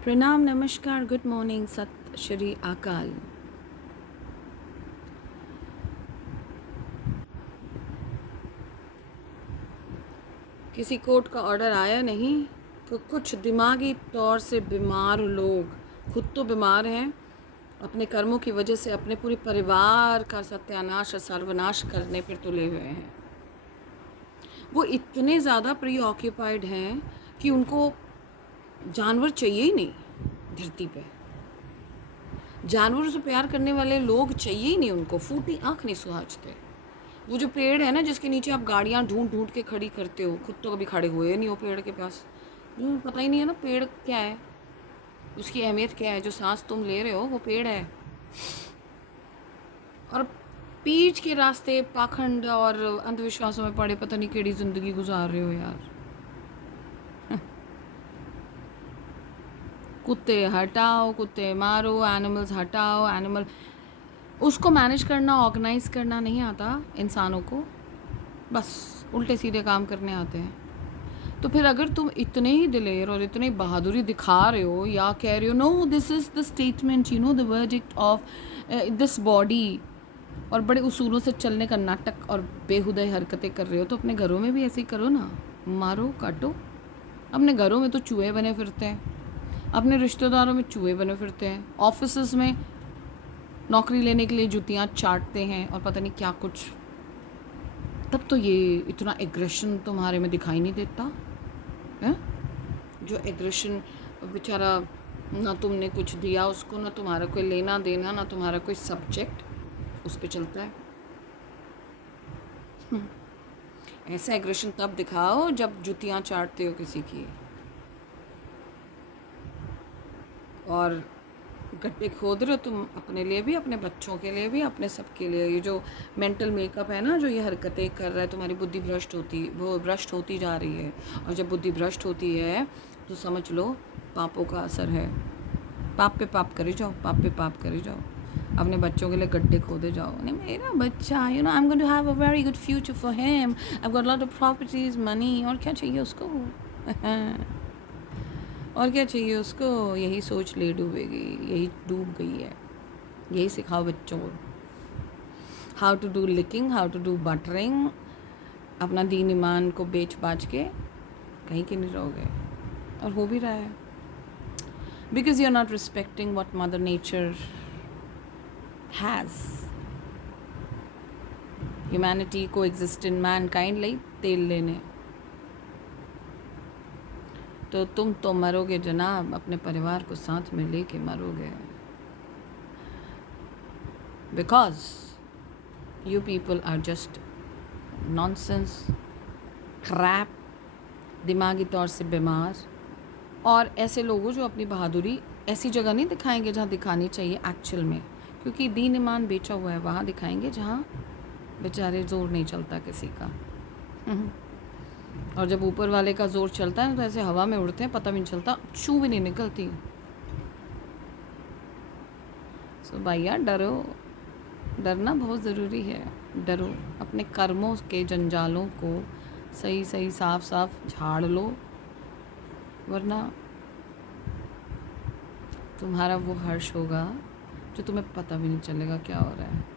प्रणाम, नमस्कार, good morning, सत श्री अकाल। किसी कोर्ट का ऑर्डर आया नहीं तो कुछ दिमागी तौर से बीमार लोग खुद तो बीमार हैं, अपने कर्मों की वजह से अपने पूरे परिवार का सत्यानाश और सर्वनाश करने पर तुले हुए हैं। वो इतने ज़्यादा प्री ऑक्यूपाइड हैं कि उनको जानवर चाहिए ही नहीं धरती पे। जानवरों से प्यार करने वाले लोग चाहिए ही नहीं उनको, फूटी आँख नहीं सुहाजते। वो जो पेड़ है ना जिसके नीचे आप गाड़ियाँ ढूंढ ढूंढ के खड़ी करते हो, खुद तो कभी खड़े हुए नहीं हो पेड़ के पास, पता ही नहीं है ना पेड़ क्या है, उसकी अहमियत क्या है। जो सांस तुम ले रहे हो वो पेड़ है। और बीच के रास्ते पाखंड और अंधविश्वासों में पड़े पता नहीं केड़ी जिंदगी गुजार रहे हो यार। कुत्ते हटाओ, कुत्ते मारो, एनिमल्स हटाओ, एनिमल उसको मैनेज करना, ऑर्गेनाइज करना नहीं आता इंसानों को, बस उल्टे सीधे काम करने आते हैं। तो फिर अगर तुम इतने ही दिलेर और इतनी बहादुरी दिखा रहे हो या कह रहे हो no this is the statement, you know the verdict of this body, और बड़े उसूलों से चलने का नाटक और बेहुदा हरकतें कर रहे हो, तो अपने घरों में भी ऐसे ही करो ना, मारो काटो। अपने घरों में तो चूहे बने फिरते हैं, अपने रिश्तेदारों में चूहे बने फिरते हैं, ऑफिस में नौकरी लेने के लिए जुतियाँ चाटते हैं और पता नहीं क्या कुछ। तब तो ये इतना एग्रेशन तुम्हारे में दिखाई नहीं देता है। जो एग्रेशन बेचारा, ना तुमने कुछ दिया उसको, ना तुम्हारा कोई लेना देना, ना तुम्हारा कोई सब्जेक्ट उस पे चलता है। ऐसा एग्रेशन तब दिखाओ जब जुतियाँ चाटते हो किसी की और गड्ढे खोद रहे हो तुम अपने लिए भी, अपने बच्चों के लिए भी, अपने सबके लिए। ये जो मेंटल मेकअप है ना, जो ये हरकतें कर रहा है, तुम्हारी बुद्धि भ्रष्ट होती जा रही है। और जब बुद्धि भ्रष्ट होती है तो समझ लो पापों का असर है। पाप पे पाप करे जाओ, पाप पे पाप करे जाओ, अपने बच्चों के लिए गड्ढे खोदे जाओ। नहीं मेरा बच्चा, you know I am going to have a very good future for him, I have got lot of properties, money, और क्या चाहिए उसको। और क्या चाहिए उसको, यही सोच ले डूबेगी, यही डूब गई है। यही सिखाओ बच्चों को, how to do licking, how to do buttering. अपना दीन ईमान को बेच बाच के कहीं के नहीं रहोगे, और हो भी रहा है। Because you are not respecting what mother nature has. Humanity को एग्जिस्ट इन मैन काइंड लाई तेल लेने। तो तुम तो मरोगे जनाब, अपने परिवार को साथ में लेके मरोगे। Because you people are just nonsense, crap, दिमागी तौर से बीमार, और ऐसे लोगों जो अपनी बहादुरी ऐसी जगह नहीं दिखाएंगे जहाँ दिखानी चाहिए एक्चुअल में, क्योंकि दीन ईमान बेचा हुआ है। वहाँ दिखाएंगे जहाँ बेचारे जोर नहीं चलता किसी का। और जब ऊपर वाले का जोर चलता है तो ऐसे हवा में उड़ते हैं, पता भी नहीं चलता, छू भी नहीं निकलती। सो भैया डरो, डरना बहुत ज़रूरी है। डरो, अपने कर्मों के जंजालों को सही सही साफ साफ झाड़ लो, वरना तुम्हारा वो हर्ष होगा जो तुम्हें पता भी नहीं चलेगा क्या हो रहा है।